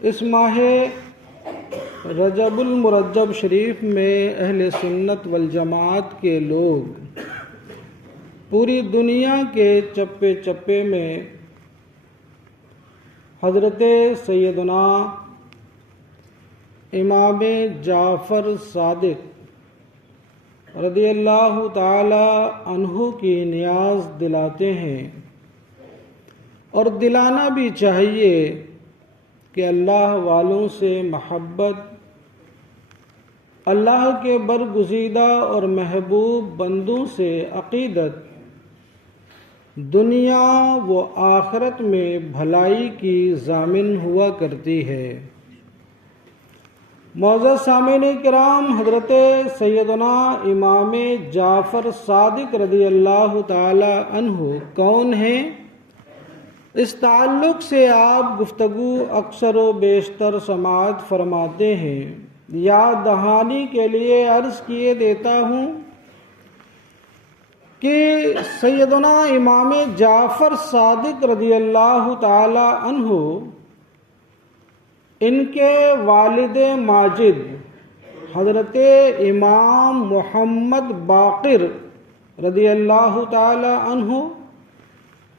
اس ماہ رجب المرجب شریف میں اہل سنت والجماعت کے لوگ پوری دنیا کے چپے چپے میں حضرت سیدنا امام جعفر صادق رضی اللہ تعالی عنہ کی نیاز دلاتے ہیں، اور دلانا بھی چاہیے کہ اللہ والوں سے محبت، اللہ کے برگزیدہ اور محبوب بندوں سے عقیدت دنیا و آخرت میں بھلائی کی ضامن ہوا کرتی ہے۔ معزز سامعین کرام، حضرت سیدنا امام جعفر صادق رضی اللہ تعالی عنہ کون ہیں؟ اس تعلق سے آپ گفتگو اکثر و بیشتر سماعت فرماتے ہیں۔ یاد دہانی کے لیے عرض کیے دیتا ہوں کہ سیدنا امام جعفر صادق رضی اللہ تعالی عنہ، ان کے والد ماجد حضرت امام محمد باقر رضی اللہ تعالی عنہ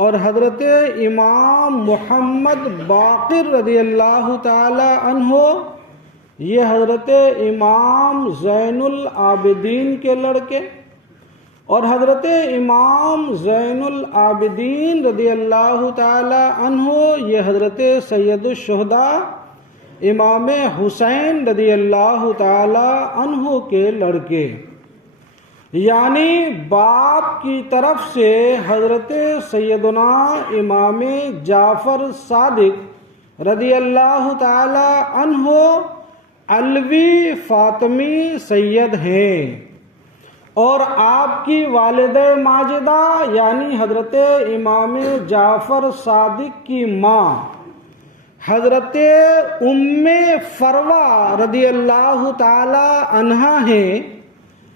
اور حضرت امام محمد باقر رضی اللہ تعالی عنہ، یہ حضرت امام زین العابدین کے لڑکے، اور حضرت امام زین العابدین رضی اللہ تعالی عنہ یہ حضرت سید الشہداء امام حسین رضی اللہ تعالی عنہ کے لڑکے، یعنی باپ کی طرف سے حضرت سیدنا امام جعفر صادق رضی اللہ تعالی عنہ علوی فاطمی سید ہیں، اور آپ کی والدہ ماجدہ یعنی حضرت امام جعفر صادق کی ماں حضرت ام فروہ رضی اللہ تعالی عنہا ہیں،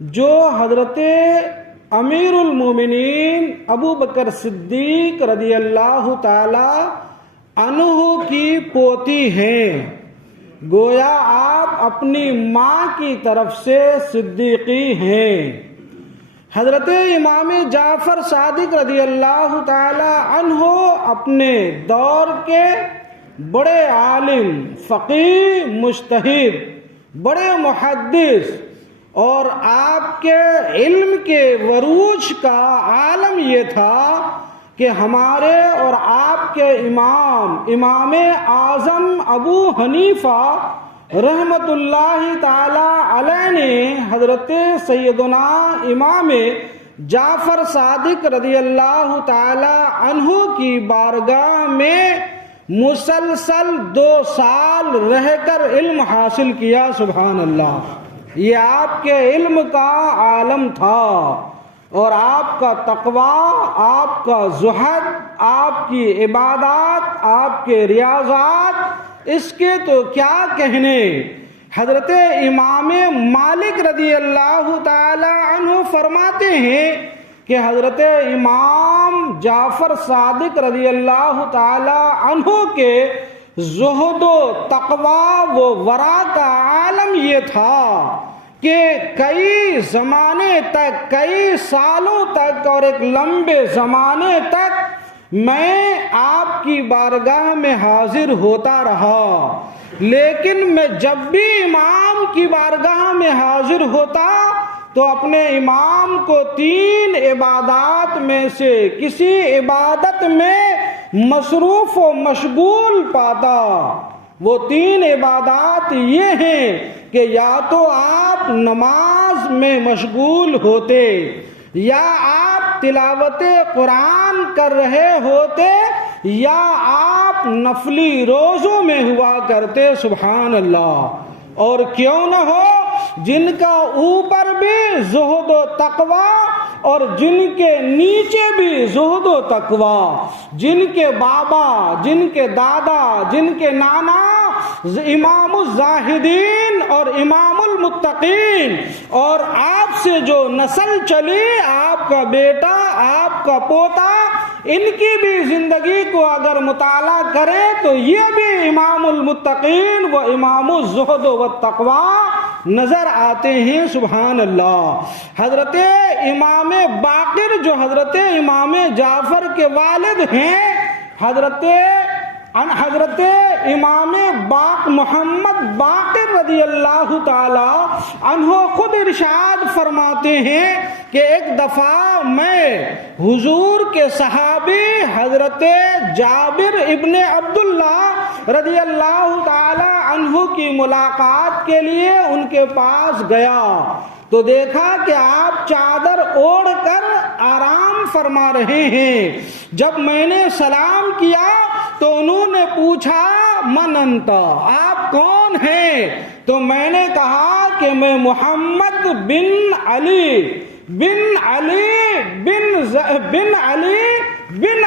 جو حضرت امیر المومنین ابو بکر صدیق رضی اللہ تعالی عنہ کی پوتی ہیں۔ گویا آپ اپنی ماں کی طرف سے صدیقی ہیں۔ حضرت امام جعفر صادق رضی اللہ تعالی عنہ اپنے دور کے بڑے عالم، فقیہ، مجتہد، بڑے محدث، اور آپ کے علم کے عروج کا عالم یہ تھا کہ ہمارے اور آپ کے امام اعظم ابو حنیفہ رحمت اللہ تعالی علیہ نے حضرت سیدنا امام جعفر صادق رضی اللہ تعالی عنہ کی بارگاہ میں مسلسل 2 سال رہ کر علم حاصل کیا۔ سبحان اللہ! یہ آپ کے علم کا عالم تھا، اور آپ کا تقوی، آپ کا زہد، آپ کی عبادات، آپ کے ریاضات، اس کے تو کیا کہنے۔ حضرت امام مالک رضی اللہ تعالی عنہ فرماتے ہیں کہ حضرت امام جعفر صادق رضی اللہ تعالی عنہ کے زہد و تقوی و ورع کا عالم یہ تھا کہ کئی زمانے تک، کئی سالوں تک اور ایک لمبے زمانے تک میں آپ کی بارگاہ میں حاضر ہوتا رہا، لیکن میں جب بھی امام کی بارگاہ میں حاضر ہوتا تو اپنے امام کو 3 عبادات میں سے کسی عبادت میں مصروف و مشغول پاتا۔ وہ 3 عبادات یہ ہیں کہ یا تو آپ نماز میں مشغول ہوتے، یا آپ تلاوت قرآن کر رہے ہوتے، یا آپ نفلی روزوں میں ہوا کرتے۔ سبحان اللہ! اور کیوں نہ ہو، جن کا اوپر بھی زہد و تقوی اور جن کے نیچے بھی زہد و تقوی، جن کے بابا، جن کے دادا، جن کے نانا امام الزاہدین اور امام المتقین، اور آپ سے جو نسل چلی، آپ کا بیٹا، آپ کا پوتا، ان کی بھی زندگی کو اگر مطالعہ کریں تو یہ بھی امام المتقین و امام الزہد و التقوی نظر آتے ہیں. سبحان اللہ. حضرت امام باقر جو حضرت امام جعفر کے والد ہیں، حضرت امام محمد باقر رضی اللہ تعالی عنہ خود ارشاد فرماتے ہیں کہ ایک دفعہ میں حضور کے صحابی حضرت جابر ابن عبداللہ رضی اللہ تعالی عنہ کی ملاقات کے لیے ان کے پاس گیا تو دیکھا کہ آپ چادر اوڑھ کر آرام فرما رہے ہیں. جب میں نے سلام کیا تو انہوں نے پوچھا من انت، آپ کون ہیں؟ تو میں نے کہا کہ میں محمد بن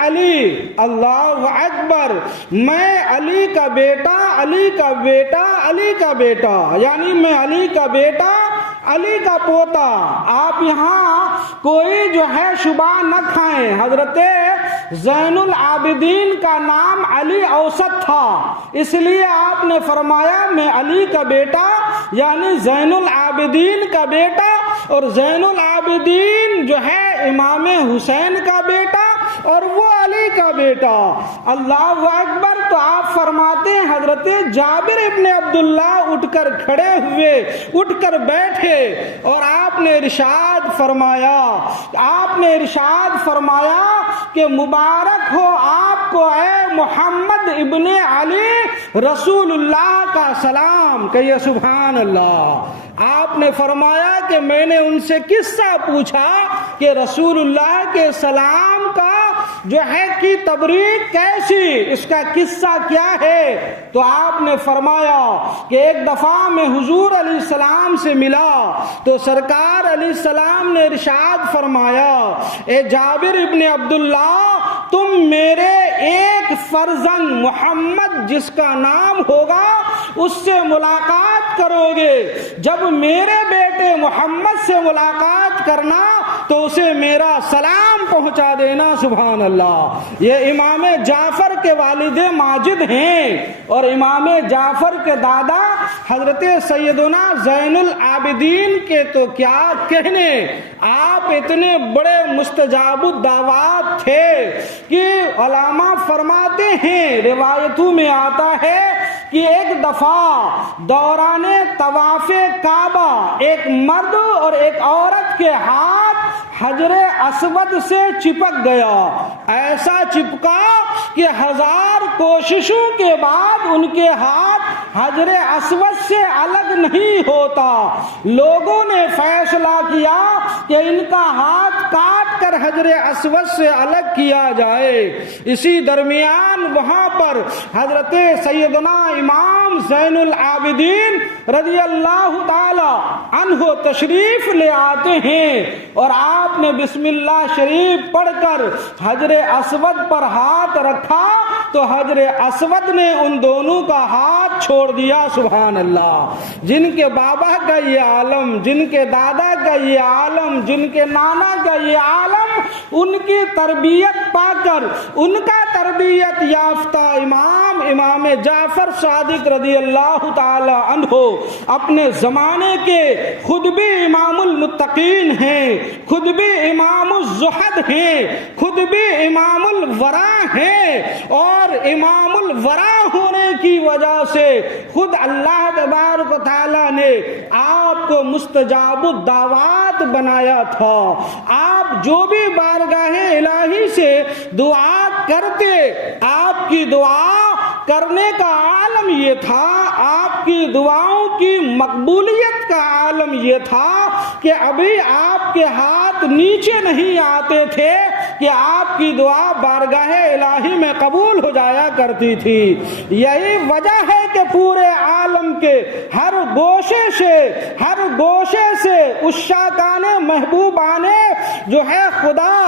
علی اللہ اکبر، میں علی کا بیٹا یعنی میں علی کا بیٹا، علی کا پوتا. آپ یہاں کوئی جو ہے شبہ نہ کھائیں، حضرت زین العابدین کا نام علی اوسط تھا، اس لیے آپ نے فرمایا میں علی کا بیٹا یعنی زین العابدین کا بیٹا، اور زین العابدین جو ہے امام حسین کا بیٹا اور وہ علی کا بیٹا. اللہ اکبر. تو آپ فرماتے ہیں حضرت جابر ابن عبداللہ اٹھ کر کھڑے ہوئے، اٹھ کر بیٹھے اور آپ نے ارشاد فرمایا کہ مبارک ہو آپ کو اے محمد ابن علی رسول اللہ کا سلام. کہیے سبحان اللہ. آپ نے فرمایا کہ میں نے ان سے قصہ پوچھا کہ رسول اللہ کے سلام کا جو ہے کی تبریک کیسی، اس کا قصہ کیا ہے؟ تو آپ نے فرمایا کہ ایک دفعہ میں حضور علیہ السلام سے ملا تو سرکار علیہ السلام نے ارشاد فرمایا اے جابر ابن عبداللہ، تم میرے ایک فرزند محمد جس کا نام ہوگا اس سے ملاقات کرو گے. جب میرے بیٹے محمد سے ملاقات کرنا تو اسے میرا سلام پہنچا دینا. سبحان اللہ. یہ امام جعفر کے والد ماجد ہیں اور امام جعفر کے دادا حضرت سیدنا زین العابدین کے تو کیا کہنے، آپ اتنے بڑے مستجاب الدعوات تھے کہ علماء فرماتے ہیں، روایتوں میں آتا ہے کہ ایک دفعہ دوران طواف کعبہ ایک مرد اور ایک عورت کے ہاتھ حجر اسود سے چپک گیا، ایسا چپکا کہ 1000 کوششوں کے بعد ان کے ہاتھ حجر اسود سے الگ نہیں ہوتا. لوگوں نے فیصلہ کیا کہ ان کا ہاتھ کاٹ کر حجر اسود سے الگ کیا جائے. اسی درمیان وہاں پر حضرت سیدنا امام زین العابدین رضی اللہ تعالی عنہ تشریف لے آتے ہیں اور آپ نے بسم اللہ شریف پڑھ کر حجر اسود پر ہاتھ رکھا تو حجر اسود نے ان دونوں کا ہاتھ چھوڑ دیا. سبحان اللہ. جن کے بابا کا یہ عالم، جن کے دادا کا یہ عالم، جن کے نانا کا یہ عالم، ان کی تربیت پا کر ان کا تربیت یافتہ امام جعفر صادق رضی اللہ تعالی عنہ اپنے زمانے کے خود بھی امام المتقین ہیں، خود بھی امام الزہد ہیں، خود بھی امام الورا ہیں، اور امام الورا ہونے کی وجہ سے خود اللہ تبارک و تعالی نے آپ کو مستجاب الدعوات بنایا تھا. آپ جو بھی بارگاہ الہی سے دعا کرتے، آپ کی دعا کرنے کا عالم یہ تھا، آپ کی دعاؤں کی مقبولیت کا عالم یہ تھا کہ ابھی آپ کے ہاتھ نیچے نہیں آتے تھے کہ آپ کی دعا بارگاہ الہی میں قبول ہو جایا کرتی تھی. یہی وجہ ہے کہ پورے عالم کے ہر گوشے سے عشاقان محبوبان جو ہے خدا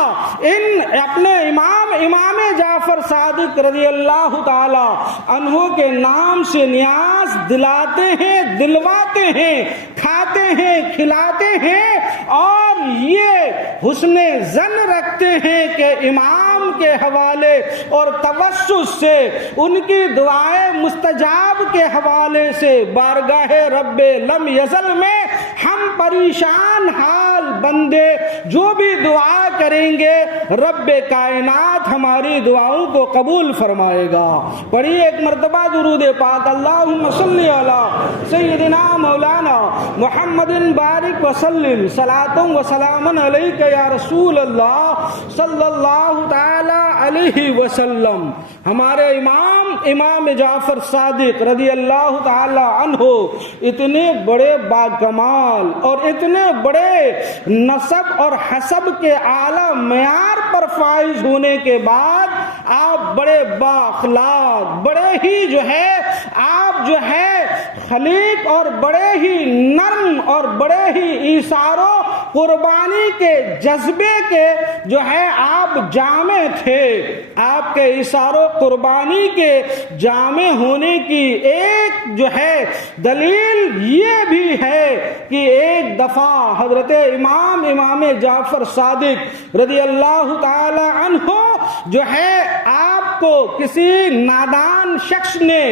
ان اپنے امام جعفر صادق رضی اللہ تعالی عنہ کے نام سے نیاز دلاتے ہیں، دلواتے ہیں، کھاتے ہیں، کھلاتے ہیں، اور یہ حسن ظن رکھتے ہیں کہ امام کے حوالے اور توسط سے، ان کی دعائیں مستجاب کے حوالے سے بارگاہ رب لم یزل میں ہم پریشان حال بندے جو بھی دعا کریں گے رب کائنات ہماری دعاؤں کو قبول فرمائے گا۔ پڑھیے ایک مرتبہ درود پاک، اللہم صلی علی سیدنا مولانا محمد بارک وسلم، صلاۃ و سلام علیک یا رسول اللہ صلی اللہ تعالی علیہ وسلم۔ ہمارے امام جعفر صادق رضی اللہ تعالی عنہ اتنے بڑے باکمال اور اتنے بڑے نسب اور حسب کے اعلیٰ معیار پر فائز ہونے کے بعد آپ بڑے بااخلاق، بڑے ہی آپ خلیق اور بڑے ہی نرم اور بڑے ہی ایثار و قربانی کے جذبے کے آپ جامع تھے۔ آپ کے ایثار و قربانی کے جامع ہونے کی ایک دلیل یہ بھی ہے کہ ایک دفعہ حضرت امام جعفر صادق رضی اللہ تعالی عنہ آپ کو کسی نادان شخص نے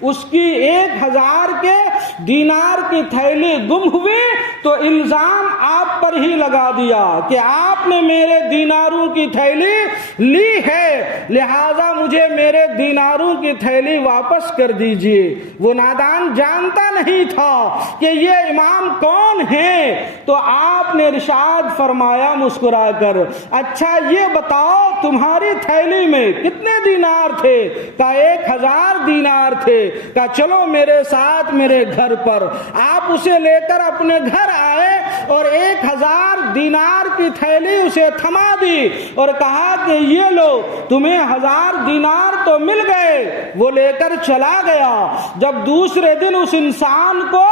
اس کی 1000 کے دینار کی تھیلی گم ہوئی تو الزام آپ پر ہی لگا دیا کہ آپ نے میرے دیناروں کی تھیلی لی ہے، لہذا مجھے میرے دیناروں کی تھیلی واپس کر دیجئے۔ وہ نادان جانتا نہیں تھا کہ یہ امام کون ہیں، تو آپ نے ارشاد فرمایا مسکرا کر، اچھا یہ بتاؤ تمہاری تھیلی میں کتنے دینار تھے؟ کہا 1000 دینار تھے۔ کہا چلو میرے ساتھ میرے گھر پر۔ آپ اسے لے کر اپنے گھر آئے اور 1000 دینار کی تھیلی اسے تھما دی اور کہا کہ یہ لو تمہیں 1000 دینار تو مل گئے۔ وہ لے کر چلا گیا۔ جب دوسرے دن اس انسان کو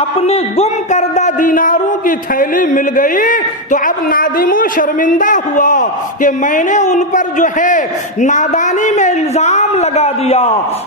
اپنی گم کردہ دیناروں کی تھیلی مل گئی تو اب نادم و شرمندہ ہوا کہ میں نے ان پر نادانی میں الزام لگا دیا۔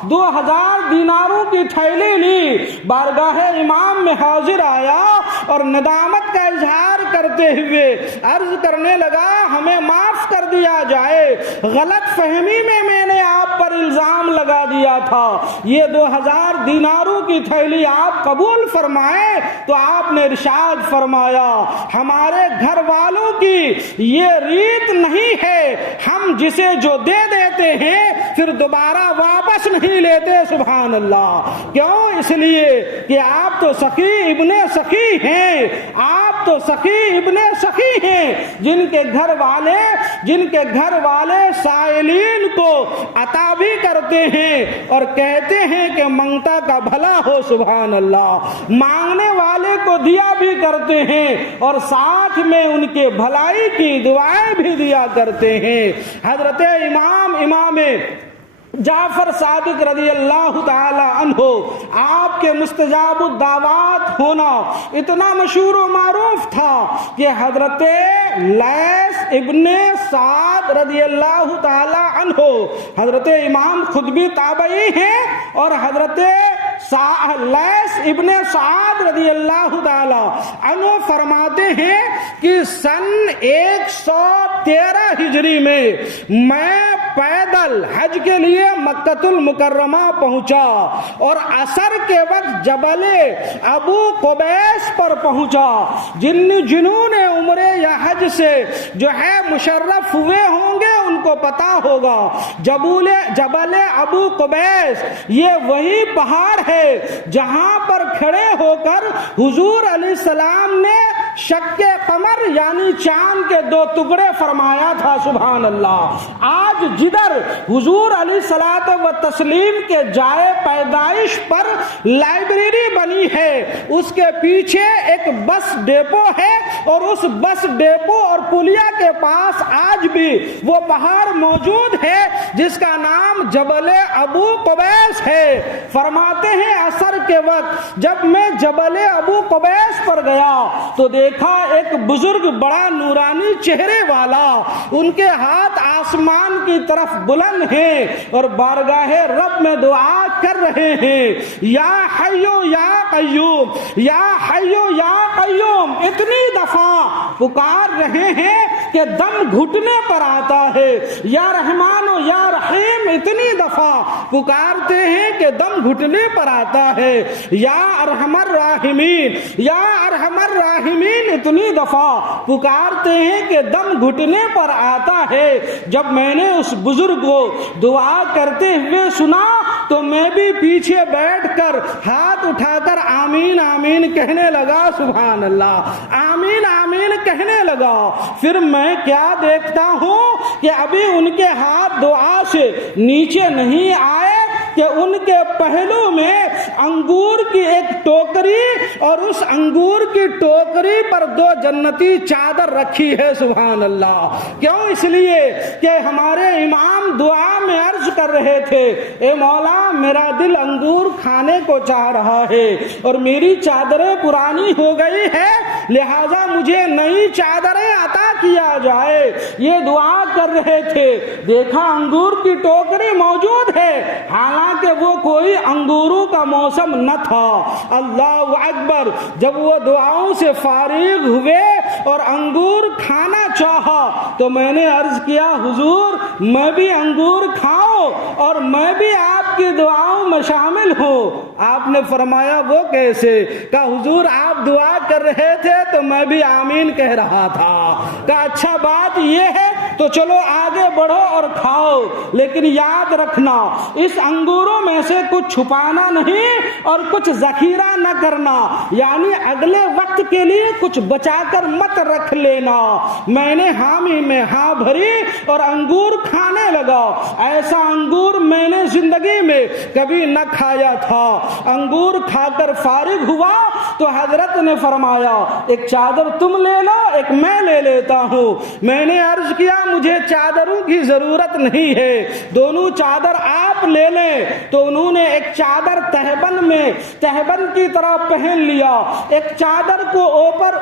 2000 دیناروں کی تھیلی لی، بارگاہ امام میں حاضر آیا اور ندامت کا اظہار کرتے ہوئے عرض کرنے لگا ہمیں معاف کر دیا جائے، غلط فہمی میں میں نے آپ پر الزام لگا دیا تھا، یہ 2000 دیناروں کی تھیلی آپ قبول فرمائیں۔ تو آپ نے ارشاد فرمایا ہمارے گھر والوں کی یہ ریت نہیں ہے، ہم جسے جو دے دیتے ہیں پھر دوبارہ واپس نہیں لیتے۔ سبحان اللہ۔ کیوں؟ اس لیے کہ آپ تو سخی ابن سخی ہیں، آپ تو سخی ابن سخی ہیں، جن کے گھر والے سائلین کو عطا بھی کرتے ہیں اور کہتے ہیں کہ منگتا کا بھلا ہو۔ سبحان اللہ۔ مانگنے والے کو دیا بھی کرتے ہیں اور ساتھ میں ان کے بھلائی کی دعائیں بھی دیا کرتے ہیں۔ حضرت امام جعفر صادق رضی اللہ تعالی عنہ آپ کے مستجاب الدعوات ہونا اتنا مشہور و معروف تھا کہ حضرت لیث ابن سعد رضی اللہ تعالی عنہ، حضرت امام خود بھی تابعی ہیں اور حضرت لیث ابن سعد رضی اللہ تعالی عنہ فرماتے ہیں کہ سن 113 ہجری میں پیدل حج کے لیے مکہ المکرمہ پہنچا اور عصر کے وقت جبل ابو قبیس پر پہنچا۔ جنہوں نے عمرے یا حج سے مشرف ہوئے ہوں گے ان کو پتا ہوگا جبل ابو قبیس یہ وہی پہاڑ ہے جہاں پر کھڑے ہو کر حضور علیہ السلام نے شق قمر یعنی چاند کے 2 ٹکڑے فرمایا تھا۔ سبحان اللہ۔ آج جدھر حضور علیہ الصلوۃ والتسلیم کے جائے پیدائش پر لائبریری بنی ہے اس کے پیچھے ایک بس ڈیپو ہے اور اس بس ڈیپو اور پلیا کے پاس آج بھی وہ پہاڑ موجود ہے جس کا نام جبل ابو قبیس ہے۔ فرماتے ہیں عصر کے وقت جب میں جبل ابو قبیس پر گیا تو دیکھا ایک بزرگ بڑا نورانی چہرے والا، ان کے ہاتھ آسمان کی طرف بلند ہیں اور بارگاہ رب میں دعا کر رہے ہیں، یا حیو یا قیوم، یا حیو یا قیوم، اتنی دفعہ پکار رہے ہیں کہ دم گھٹنے پر آتا ہے۔ یا رحمان و یا رحیم اتنی دفعہ پکارتے ہیں کہ دم گھٹنے پر آتا ہے۔ یا ارحم الراحمین، یا ارحم الراحمین اتنی دفعہ پکارتے ہیں کہ دم گھٹنے پر آتا ہے۔ جب میں نے اس بزرگ کو دعا کرتے ہوئے سنا تو میں بھی پیچھے بیٹھ کر ہاتھ اٹھا کر آمین آمین کہنے لگا۔ سبحان اللہ، آمین آمین کہنے لگا۔ پھر میں کیا دیکھتا ہوں کہ ابھی ان کے ہاتھ دعا سے نیچے نہیں آئے کہ ان کے پہلو میں انگور کی ایک ٹوکری اور اس انگور کی ٹوکری پر 2 جنتی چادر رکھی ہے۔ سبحان اللہ۔ کیوں؟ اس لیے کہ ہمارے امام دعا میں عرض کر رہے تھے، اے مولا میرا دل انگور کھانے کو چاہ رہا ہے اور میری چادریں پرانی ہو گئی ہے، لہذا مجھے نئی چادریں عطا کیا جائے۔ یہ دعا کر رہے تھے، دیکھا انگور کی ٹوکری موجود ہے، حالانکہ وہ کوئی انگوروں کا موسم نہ تھا۔ اللہ اکبر۔ جب وہ دعاؤں سے فارغ ہوئے اور انگور کھانا چاہا تو میں نے عرض کیا، حضور میں بھی انگور کھاؤں اور میں بھی آپ کی دعاؤں میں شامل ہوں۔ آپ نے فرمایا وہ کیسے؟ کہا حضور آپ دعا کر رہے تھے تو میں بھی آمین کہہ رہا تھا۔ کہا اچھا بات یہ ہے تو چلو آگے بڑھو اور کھاؤ، لیکن یاد رکھنا اس انگوروں میں سے کچھ چھپانا نہیں اور کچھ ذخیرہ نہ کرنا، یعنی اگلے وقت کے لیے کچھ بچا کر مت رکھ لینا۔ میں نے حامی میں ہاں بھری اور انگور کھانے لگا۔ ایسا انگور میں نے زندگی میں کبھی نہ کھایا تھا۔ انگور کھا کر فارغ ہوا تو حضرت نے فرمایا ایک چادر تم لے لو، ایک میں لے لیتا ہوں۔ میں نے عرض کیا مجھے چادروں کی ضرورت نہیں ہے، دونوں چادر آپ لے لیں۔ تو انہوں نے ایک چادر تہبند کی طرح پہن لیا، ایک چادر کو اوپر